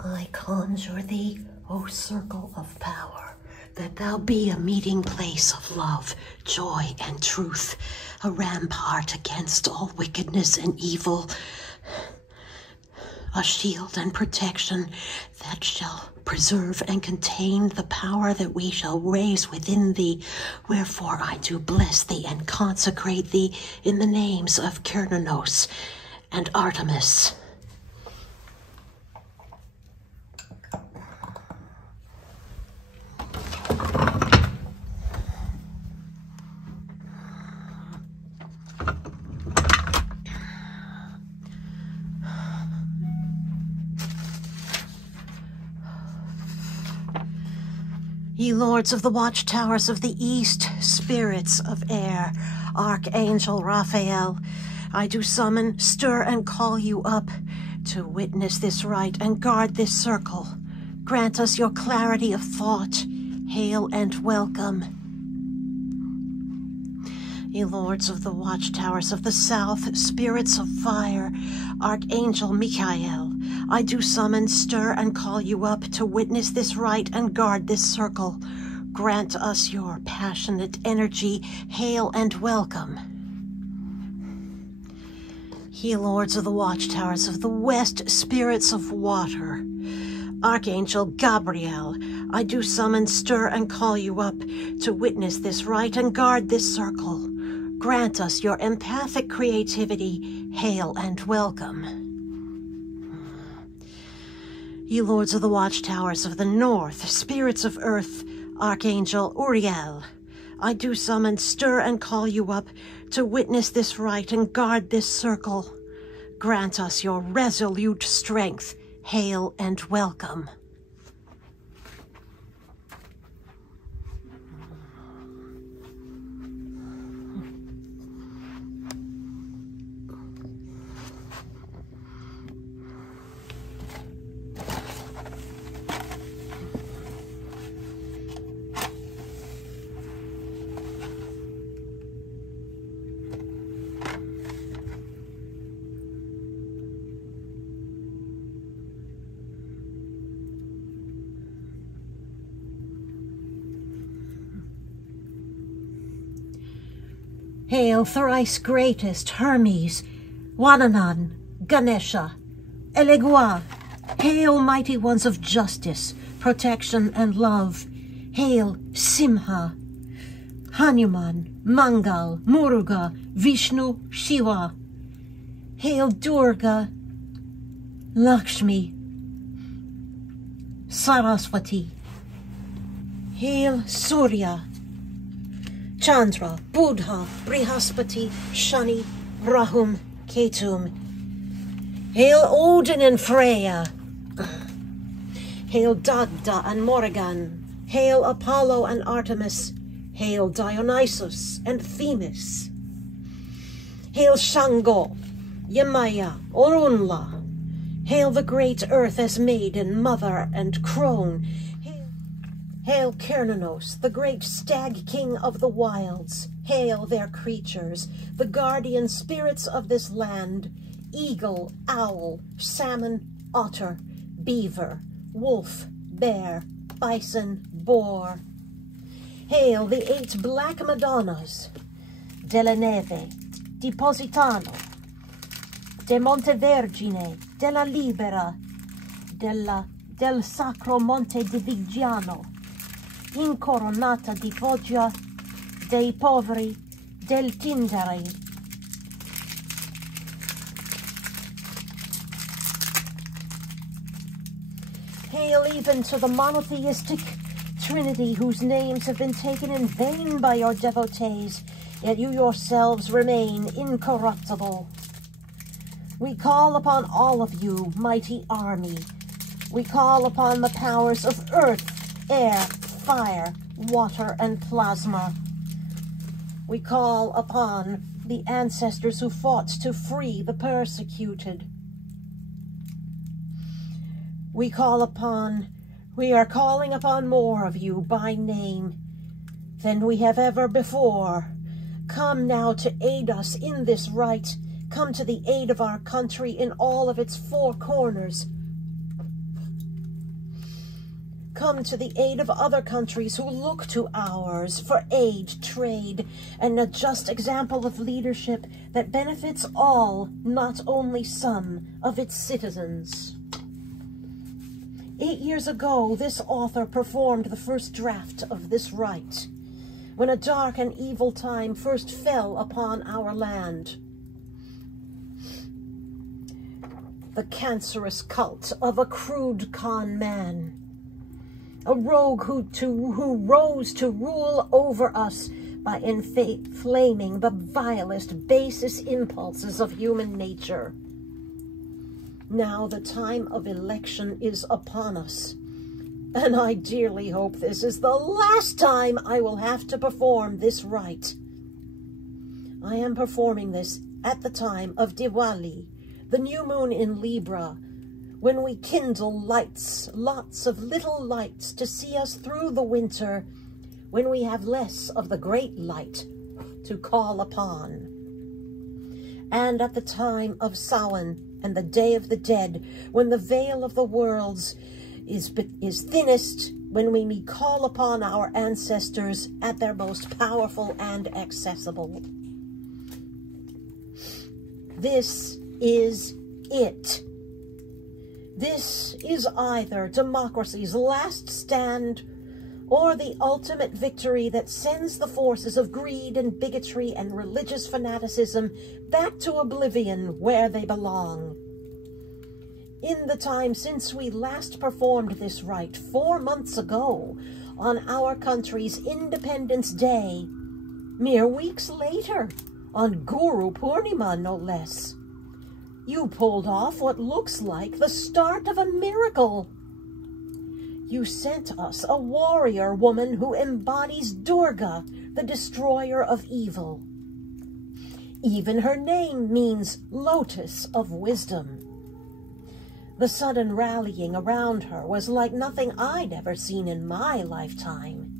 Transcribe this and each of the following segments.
I conjure thee, O circle of power, that thou be a meeting place of love, joy, and truth, a rampart against all wickedness and evil, a shield and protection that shall preserve and contain the power that we shall raise within thee. Wherefore I do bless thee and consecrate thee in the names of Cernunnos and Artemis. Ye lords of the watchtowers of the east, spirits of air, Archangel Raphael, I do summon, stir, and call you up to witness this rite and guard this circle. Grant us your clarity of thought. Hail and welcome. Ye lords of the watchtowers of the south, spirits of fire, Archangel Michael, I do summon, stir, and call you up to witness this rite and guard this circle. Grant us your passionate energy. Hail and welcome. Ye lords of the watchtowers of the west, spirits of water, Archangel Gabriel, I do summon, stir, and call you up to witness this rite and guard this circle. Grant us your empathic creativity. Hail and welcome. Ye lords of the watchtowers of the north, spirits of earth, Archangel Uriel, I do summon, stir, and call you up to witness this rite and guard this circle. Grant us your resolute strength. Hail and welcome. Hail, thrice greatest Hermes, Wananan, Ganesha, Elegua. Hail, mighty ones of justice, protection, and love. Hail, Simha, Hanuman, Mangal, Muruga, Vishnu, Shiva. Hail, Durga, Lakshmi, Saraswati. Hail, Surya, Chandra, Buddha, Brihaspati, Shani, Rahum, Ketum. Hail Odin and Freya. Hail Dagda and Morrigan. Hail Apollo and Artemis. Hail Dionysus and Themis. Hail Shango, Yemaya, Orunla. Hail the great earth as maiden, mother, and crone. Hail Cernunnos, the great stag king of the wilds. Hail their creatures, the guardian spirits of this land. Eagle, owl, salmon, otter, beaver, wolf, bear, bison, boar. Hail the 8 black Madonnas. Della Neve, di Positano, de Montevergine, della Libera, del Sacro Monte di Vigiano, Incoronata di Foggia, dei Poveri, del Tindari. Hail even to the monotheistic Trinity, whose names have been taken in vain by your devotees, yet you yourselves remain incorruptible. We call upon all of you, mighty army. We call upon the powers of earth, air, fire, water, and plasma. We call upon the ancestors who fought to free the persecuted. We are calling upon more of you by name than we have ever before. Come now to aid us in this rite. Come to the aid of our country in all of its 4 corners. come to the aid of other countries who look to ours for aid, trade, and a just example of leadership that benefits all, not only some, of its citizens. 8 years ago, this author performed the first draft of this rite, when a dark and evil time first fell upon our land. The cancerous cult of a crude con man, a rogue who rose to rule over us by inflaming the vilest, basest impulses of human nature. Now the time of election is upon us, and I dearly hope this is the last time I will have to perform this rite. I am performing this at the time of Diwali, the new moon in Libra, when we kindle lights, lots of little lights to see us through the winter, when we have less of the great light to call upon. And at the time of Samhain and the Day of the Dead, when the veil of the worlds is thinnest, when we may call upon our ancestors at their most powerful and accessible. This is it. This is either democracy's last stand or the ultimate victory that sends the forces of greed and bigotry and religious fanaticism back to oblivion where they belong. In the time since we last performed this rite 4 months ago, on our country's Independence Day, mere weeks later, on Guru Purnima no less, you pulled off what looks like the start of a miracle. You sent us a warrior woman who embodies Durga, the destroyer of evil. Even her name means Lotus of Wisdom. The sudden rallying around her was like nothing I'd ever seen in my lifetime.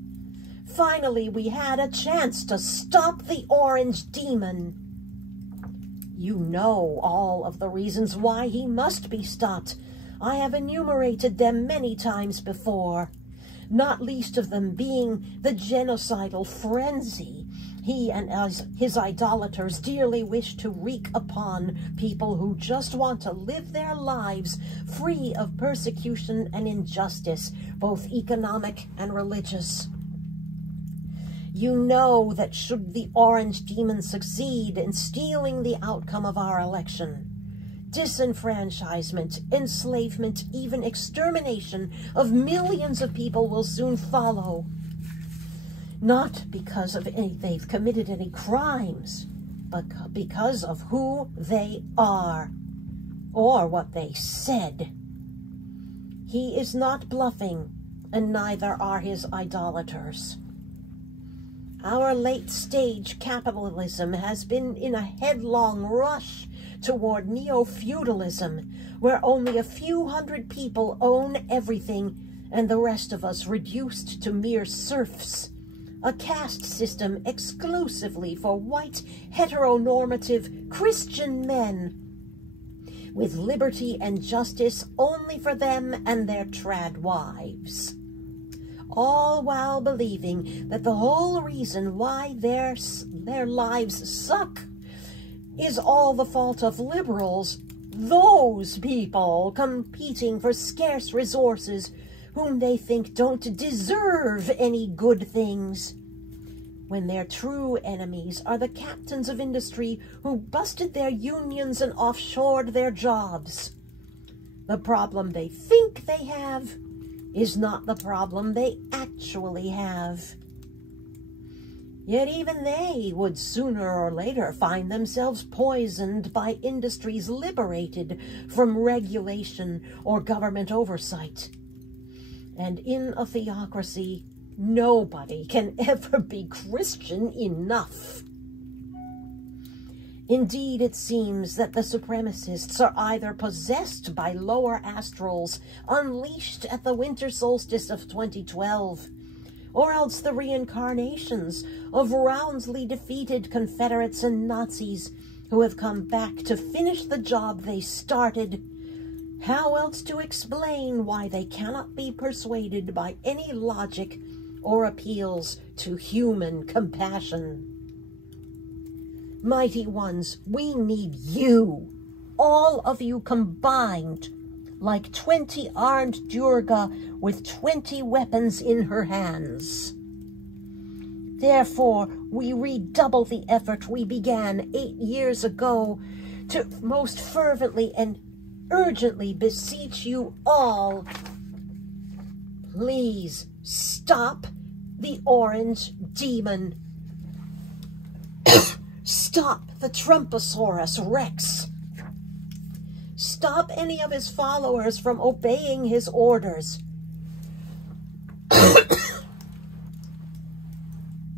Finally, we had a chance to stop the orange demon. You know all of the reasons why he must be stopped. I have enumerated them many times before, not least of them being the genocidal frenzy he and his idolaters dearly wish to wreak upon people who just want to live their lives free of persecution and injustice, both economic and religious. You know that should the orange demon succeed in stealing the outcome of our election, disenfranchisement, enslavement, even extermination of millions of people will soon follow. Not because of they've committed any crimes, but because of who they are, or what they said. He is not bluffing, and neither are his idolaters. Our late-stage capitalism has been in a headlong rush toward neo-feudalism, where only a few hundred people own everything and the rest of us reduced to mere serfs. A caste system exclusively for white, heteronormative Christian men, with liberty and justice only for them and their trad wives. All while believing that the whole reason why their lives suck is all the fault of liberals, those people competing for scarce resources whom they think don't deserve any good things, when their true enemies are the captains of industry who busted their unions and offshored their jobs. The problem they think they have is not the problem they actually have. Yet even they would sooner or later find themselves poisoned by industries liberated from regulation or government oversight. And in a theocracy, nobody can ever be Christian enough. Indeed, it seems that the supremacists are either possessed by lower astrals unleashed at the winter solstice of 2012, or else the reincarnations of roundly defeated Confederates and Nazis who have come back to finish the job they started How else to explain why they cannot be persuaded by any logic or appeals to human compassion? Mighty ones, we need you, all of you combined, like 20 armed Durga with 20 weapons in her hands. Therefore, we redouble the effort we began 8 years ago to most fervently and urgently beseech you all, please stop the orange demon. Stop the Thumposaurus Rex. Stop any of his followers from obeying his orders.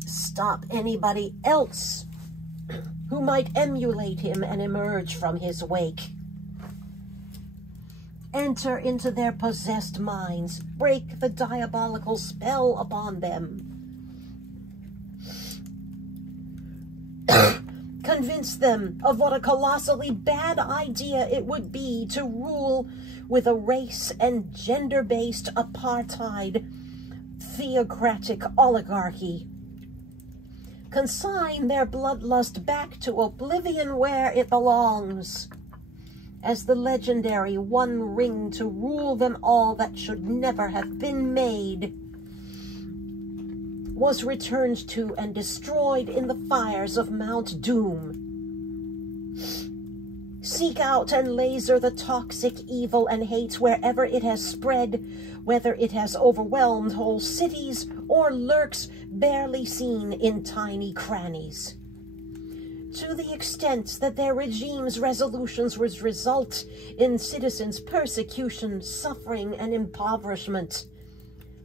Stop anybody else who might emulate him and emerge from his wake. Enter into their possessed minds. Break the diabolical spell upon them. Convince them of what a colossally bad idea it would be to rule with a race and gender-based apartheid theocratic oligarchy. Consign their bloodlust back to oblivion where it belongs, as the legendary one ring to rule them all that should never have been made was returned to and destroyed in the fires of Mount Doom. Seek out and laser the toxic evil and hate wherever it has spread, whether it has overwhelmed whole cities or lurks barely seen in tiny crannies. To the extent that their regime's resolutions would result in citizens' persecution, suffering, and impoverishment,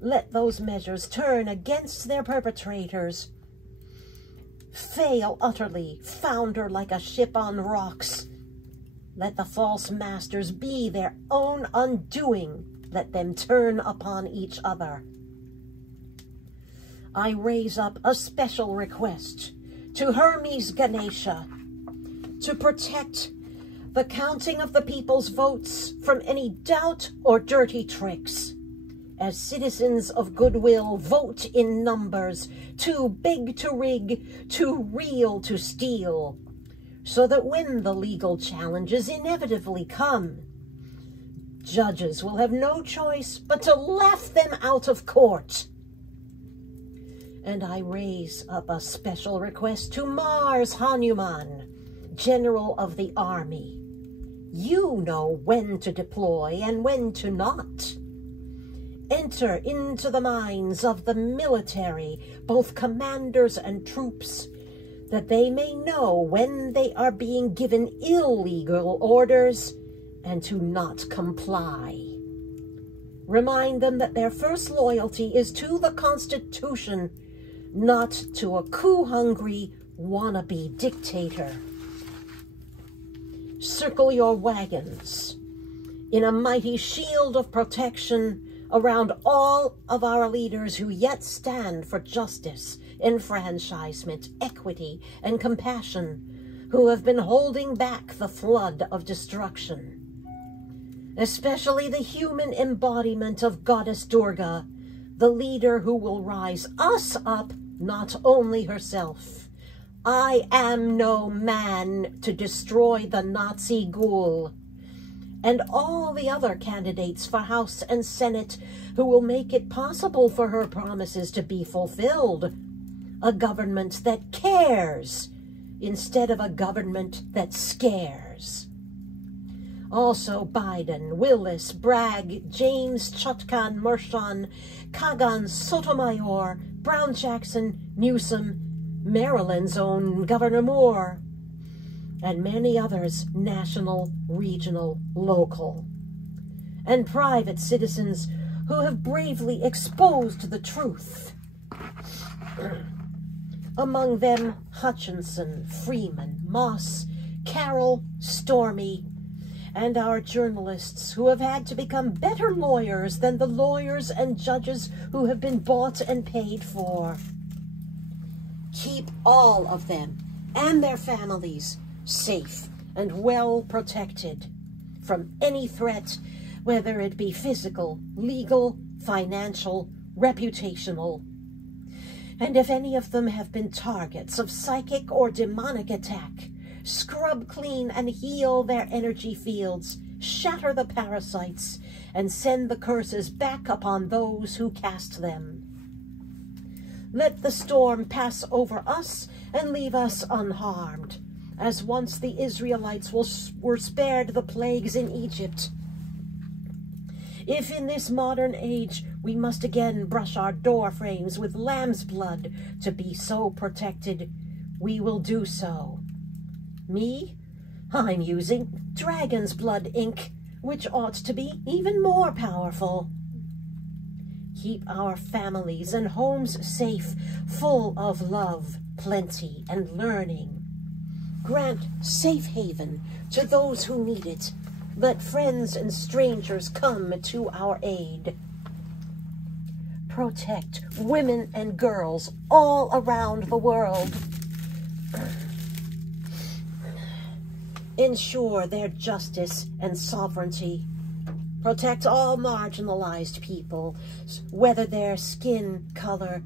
let those measures turn against their perpetrators, fail utterly, founder like a ship on rocks. Let the false masters be their own undoing. Let them turn upon each other. I raise up a special request to Hermes Ganesha to protect the counting of the people's votes from any doubt or dirty tricks. As citizens of goodwill, vote in numbers, too big to rig, too real to steal, so that when the legal challenges inevitably come, judges will have no choice but to laugh them out of court. And I raise up a special request to Mars Hanuman, General of the Army. You know when to deploy and when to not. Enter into the minds of the military, both commanders and troops, that they may know when they are being given illegal orders and to not comply. Remind them that their first loyalty is to the Constitution, not to a coup-hungry wannabe dictator. Circle your wagons in a mighty shield of protection around all of our leaders who yet stand for justice, enfranchisement, equity, and compassion, who have been holding back the flood of destruction. Especially the human embodiment of Goddess Durga, the leader who will rise us up, not only herself. I am no man to destroy the Nazi ghoul, and all the other candidates for House and Senate who will make it possible for her promises to be fulfilled. A government that cares instead of a government that scares. Also Biden, Willis, Bragg, James, Chutkan, Mershon, Kagan, Sotomayor, Brown Jackson, Newsom, Maryland's own Governor Moore, and many others, national, regional, local, and private citizens who have bravely exposed the truth. Among them, Hutchinson, Freeman, Moss, Carroll, Stormy, and our journalists who have had to become better lawyers than the lawyers and judges who have been bought and paid for. Keep all of them and their families safe and well protected. from any threat, whether it be physical, legal, financial, reputational. And if any of them have been targets of psychic or demonic attack, scrub clean and heal their energy fields, shatter the parasites, and send the curses back upon those who cast them. Let the storm pass over us and leave us unharmed, as once the Israelites were spared the plagues in Egypt. If in this modern age we must again brush our door frames with lamb's blood to be so protected, we will do so. Me? I'm using dragon's blood ink, which ought to be even more powerful. Keep our families and homes safe, full of love, plenty, and learning. Grant safe haven to those who need it. Let friends and strangers come to our aid. Protect women and girls all around the world. Ensure their justice and sovereignty. Protect all marginalized people, whether their skin color,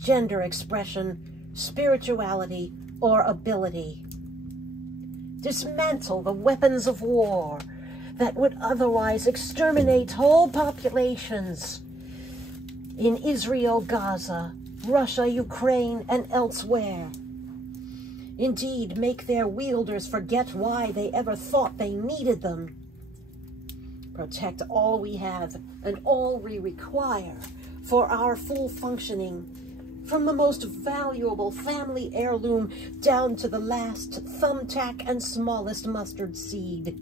gender expression, spirituality, or ability. Dismantle the weapons of war that would otherwise exterminate whole populations in Israel, Gaza, Russia, Ukraine, and elsewhere. Indeed, make their wielders forget why they ever thought they needed them. Protect all we have and all we require for our full functioning, from the most valuable family heirloom down to the last thumbtack and smallest mustard seed.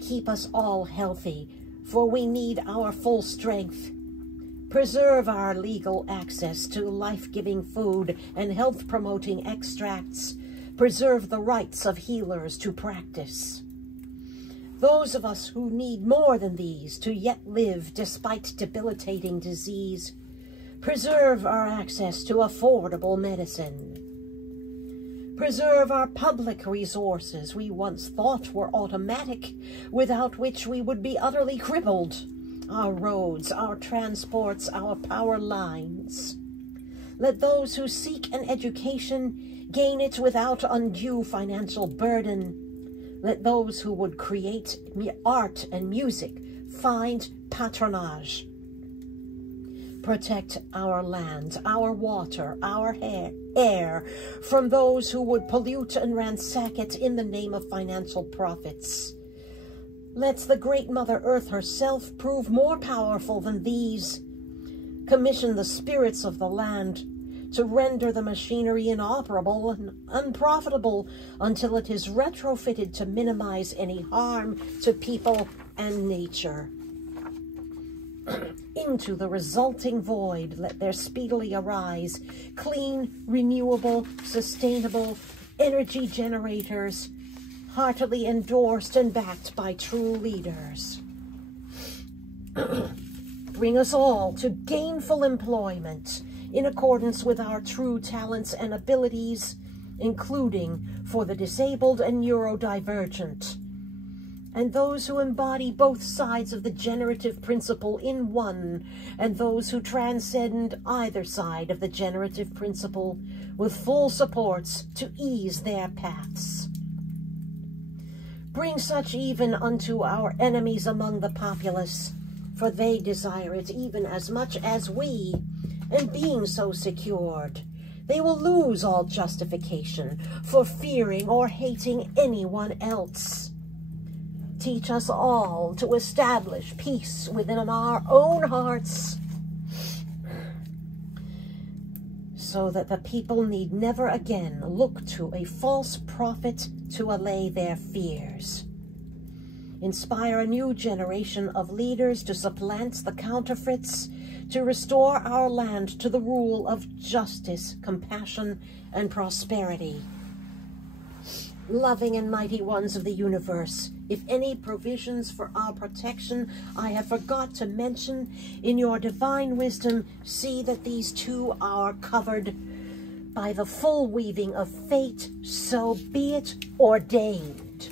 Keep us all healthy, for we need our full strength. Preserve our legal access to life-giving food and health-promoting extracts. Preserve the rights of healers to practice. Those of us who need more than these to yet live despite debilitating disease, preserve our access to affordable medicine. Preserve our public resources we once thought were automatic, without which we would be utterly crippled. Our roads, our transports, our power lines. Let those who seek an education gain it without undue financial burden. Let those who would create art and music find patronage. Protect our land, our water, our air from those who would pollute and ransack it in the name of financial profits. Let the great Mother Earth herself prove more powerful than these. Commission the spirits of the land to render the machinery inoperable and unprofitable until it is retrofitted to minimize any harm to people and nature. Into the resulting void let there speedily arise clean, renewable, sustainable energy generators, heartily endorsed and backed by true leaders. Bring us all to gainful employment in accordance with our true talents and abilities, including for the disabled and neurodivergent, and those who embody both sides of the generative principle in one, and those who transcend either side of the generative principle with full supports to ease their paths. Bring such even unto our enemies among the populace, for they desire it even as much as we, and being so secured, they will lose all justification for fearing or hating anyone else. Teach us all to establish peace within our own hearts, so that the people need never again look to a false prophet to allay their fears. Inspire a new generation of leaders to supplant the counterfeits, to restore our land to the rule of justice, compassion, and prosperity. Loving and mighty ones of the universe, if any provisions for our protection I have forgot to mention, in your divine wisdom, see that these too are covered by the full weaving of fate, so be it ordained.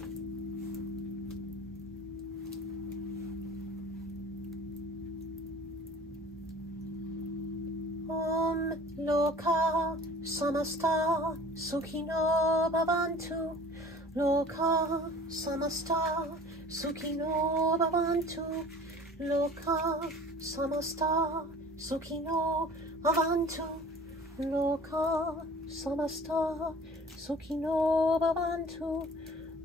Loka samasta sukhino bhavantu. Loka samasta sukhino bhavantu. Loka samasta sukhino bhavantu. Loka samasta sukhino bhavantu.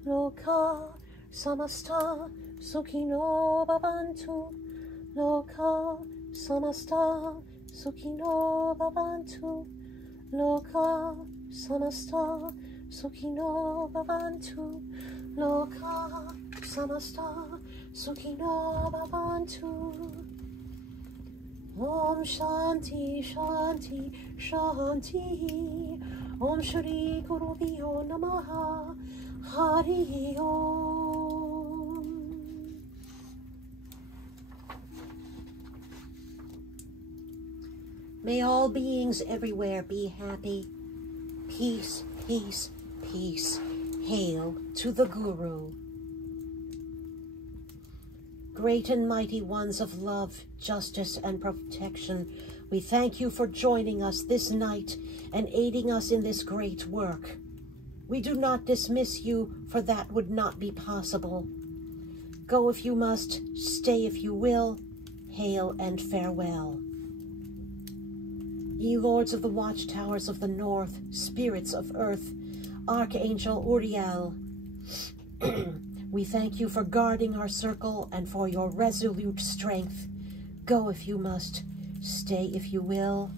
Loka samasta sukhino bhavantu. Loka samasta sukhino bhavantu. Loka samasta sukhino bhavantu. Loka samasta sukhino bhavantu. Om Shanti Shanti Shanti. Om Shri Gurubhyo Namaha. Hari Om. May all beings everywhere be happy. Peace, peace, peace. Hail to the Guru. Great and mighty ones of love, justice, and protection, we thank you for joining us this night and aiding us in this great work. We do not dismiss you, for that would not be possible. Go if you must, stay if you will. Hail and farewell. Ye lords of the watchtowers of the north, spirits of earth, Archangel Uriel, we thank you for guarding our circle and for your resolute strength. Go if you must, stay if you will.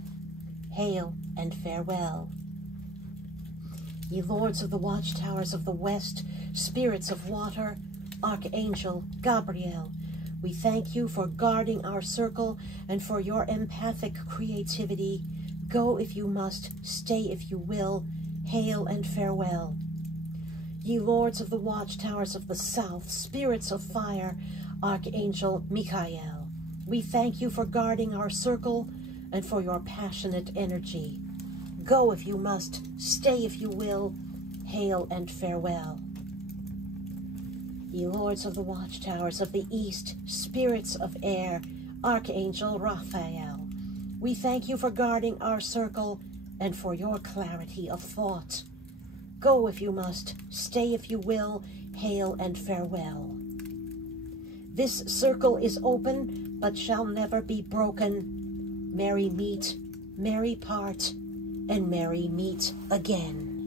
Hail and farewell. Ye lords of the watchtowers of the west, spirits of water, Archangel Gabriel, we thank you for guarding our circle and for your empathic creativity. Go if you must, stay if you will. Hail and farewell. Ye lords of the watchtowers of the south, spirits of fire, Archangel Michael, we thank you for guarding our circle and for your passionate energy. Go if you must, stay if you will. Hail and farewell. Ye lords of the watchtowers of the east, spirits of air, Archangel Raphael, we thank you for guarding our circle and for your clarity of thought. Go if you must, stay if you will. Hail and farewell. This circle is open, but shall never be broken. Merry meet, merry part, and merry meet again.